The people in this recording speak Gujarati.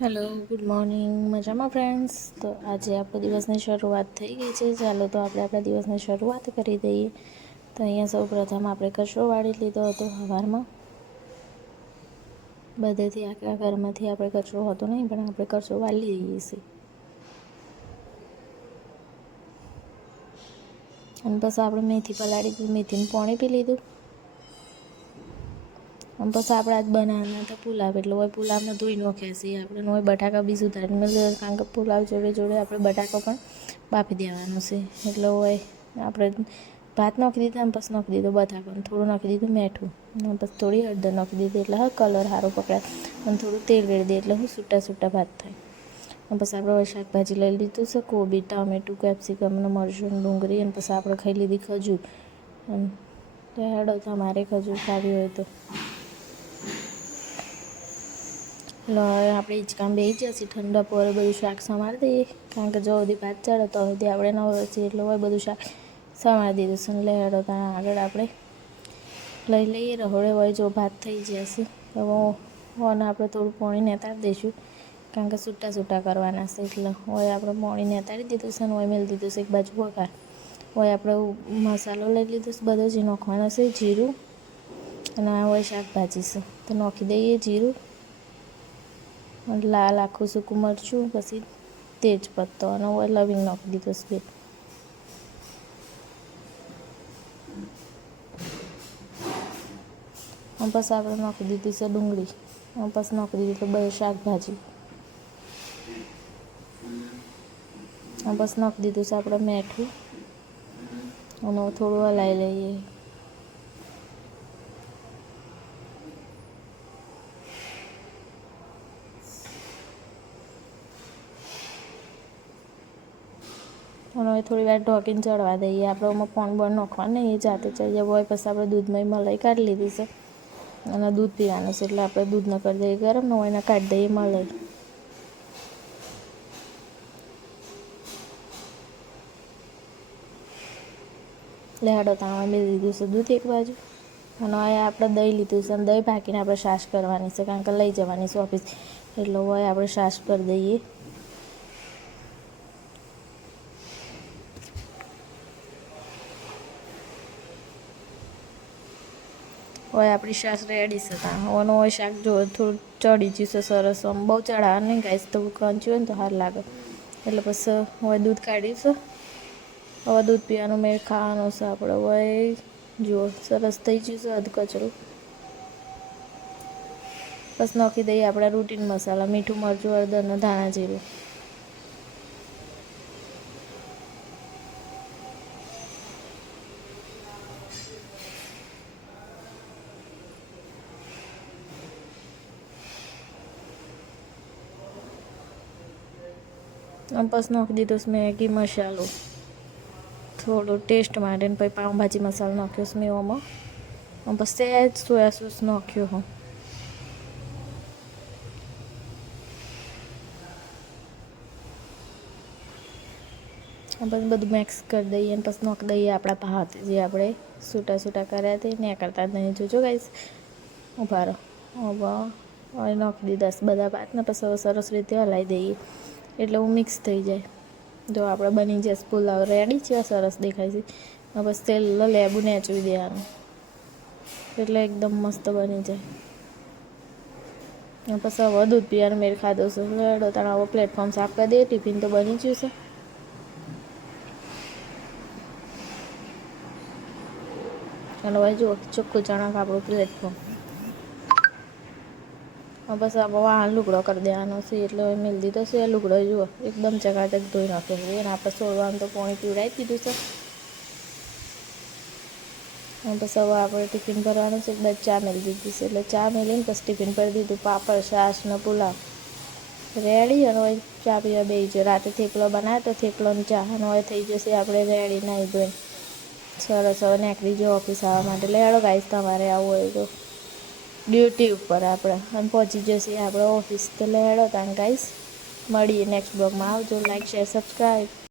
Hello, good morning. મજામાં, ફ્રેન્ડ્સ? તો આજે આપણો દિવસની શરૂઆત થઈ ગઈ છે. ચાલો તો આપણે આપણા દિવસની શરૂઆત કરી દઈએ. તો અહીંયા સૌ પ્રથમ આપણે કચરો વાળી લીધો હતો સવારમાં બધેથી આખા ઘરમાંથી આપણે કચરો હતો નહીં, પણ આપણે કચરો વાળી દઈએ છીએ. અને પછી આપણે મેથી પલાળી, મેથીનું પાણી પી લીધું. અને પછી આપણે આજ બનાવવાના તો પુલાવ. એટલે હોય પુલાવને ધોઈ નાખ્યા છીએ આપણે હોય બટાકા બી સુધારી મળે કારણ કે પુલાવ જોડે જોડે આપણે બટાકો પણ બાફી દેવાનો છે. એટલે હોય આપણે ભાત નાખી દીધા અને પછી નાખી દીધું બટાકો થોડું નાખી દીધું મીઠું. અને પછી થોડી હળદર નાખી દીધી. એટલે હા કલર સારો પકડાય. અને થોડું તેલ રેડી દે એટલે હું છૂટા છૂટા ભાત થાય. અને પછી આપણે શાકભાજી લઈ લીધું છે. કોબી, ટામેટું, કેપ્સિકમ અને મરચું ડુંગળી અને પછી આપણે ખાઈ લીધી ખજૂર. અને હેડો, તમારે ખજૂર ખાવી હોય તો એટલે હવે આપણે હિંચકામાં બે જશે ઠંડા પર બધું શાક સમારી દઈએ. કારણ કે જો સુધી ભાત ચાડો તો સુધી આપણે નવ છીએ એટલે હોય બધું શાક સમારી દીધું છે. લઈ હેડો ત્યાં આગળ આપણે લઈ લઈએ રહોડે હોય જો ભાત થઈ જશે તો હોને આપણે થોડું પાણી નેતાડી દઈશું. કારણ કે છૂટા છૂટા કરવાના છે. એટલે હોય આપણે પાણી નેતાડી દીધું છે ને હોય મેળ દીધું છે એક બાજુ વઘાર. હોય આપણે મસાલો લઈ લીધો છે બધો જે. નાખવાનો છે જીરું. અને હોય શાકભાજી છે. તો નાખી દઈએ જીરું. લાલ આખું સૂકું મરચું, પછી તેજપત્તો અને લવિંગ નાખી દીધું છે. પછી આપણે નાખી દીધી છે ડુંગળી. પછી નાખી દીધી તો બે શાકભાજી. બસ નાખી દીધું છે આપણે મેઠું. અને થોડું હલાવી લઈએ. અને હવે થોડી વાર ઢોકીને ચડવા દઈએ. આપણે એમાં પણ બળ નાખવા નહીં એ જાતે ચડી જાય હોય, પછી આપણે દૂધમાં મલાઈ કાઢી લીધી છે. અને દૂધ પીવાનું છે, એટલે આપણે દૂધ ન કરી દઈએ. ગરમ ન હોય એને કાઢી દઈએ મલાઈ. એટલે તાણવા મેં લીધું છે દૂધ એક બાજુ. અને હવે આપણે દહીં લીધું છે અને દહીં ભાકીને આપણે છાશ કરવાની છે, કારણ કે લઈ જવાની છે ઓફિસ. એટલે હોય આપણે છાશ કરી દઈએ. હોય આપણી શાક રેડી છે. ત્યાં ઓનો હોય શાક જો થોડું ચડી જશે સરસ. આમ બહુ ચડા નહીં ગાઈશ તો કંચ્યું હોય ને તો સારું લાગે. એટલે પછી હવે દૂધ કાઢીશું હવે દૂધ પીવાનું મેં ખાવાનું છે આપણે હવે જુઓ સરસ થઈ ગયું છે અધ કચરું. બસ નાખી દઈએ આપણા રૂટીન મસાલા. મીઠું, મરચું, હળદર અને ધાણા જીરું. બસ નાખી દીધો છે મેગી, મસાલો. થોડો ટેસ્ટ માટે ને પછી પાઉંભાજી મસાલો નાખ્યો છે મેં ઓમાં પછી સહેજ સોયા સોસ નાખ્યો હું. પછી બધું મિક્સ કરી દઈએ અને પછી નાખી દઈએ આપણા ભાત જે આપણે છૂટા છૂટા કર્યા હતા ને કરતા જ નહીં. જોજો ગાઈશ ઊભા રહો. હવે નાખી દીધા બધા ભાતને, પછી સરસ રીતે હલાવી દઈએ. એટલે હું મિક્સ થઈ જાય. જો આપણે બની જશે પુલાવ. રેડી છે? સરસ દેખાય છે. બસ તેલ લેબુ નેચવી દેવાનું. એટલે એકદમ મસ્ત બની જાય. પછી હવે દૂધ પીવાનું મેળ ખાધો છે. રેડો તાણ હવે પ્લેટફોર્મ સાફ કરી દે ટિફિન તો બની ગયું છે. અને હવે જુઓ, ચોખ્ખું ચણા આપણું પ્લેટફોર્મ બસ આ વાહન લુગડો કરી દેવાનો છે, એટલે મેળ દીધો છે લુગડો, જુઓ. એકદમ ચકાચક ધોઈ નાખ્યો છે, અને આપણે છોડવાનું તો પાણી પીવડાવી દીધું છે. અને પછી હવે આપણે ટિફિન ભરવાનું છે એકદમ ચા મેળી દીધી છે, એટલે ચા મેળીને પછી ટિફિન ભરી દીધું, પાપડ, છાશ ને પુલાવ. રેડી, અને હવે ચા પીવા બે જો રાતે થેપલો બનાવ્યો તો થેપલો ને ચા, અને હવે થઈ જશે આપણે રેડી નાહી ધોઈને. સરસ, હવે નીકળી જો ઓફિસ આવવા માટે. લેડો ગાઈશ તમારે આવું હોય તો. ડ્યુટી ઉપર આપણે. અને પહોંચી જશે આપણે ઓફિસ તો લેડો તાન ગાઈશ મળીએ નેક્સ્ટ બ્લોગમાં આવજો લાઈક શેર સબસ્ક્રાઈબ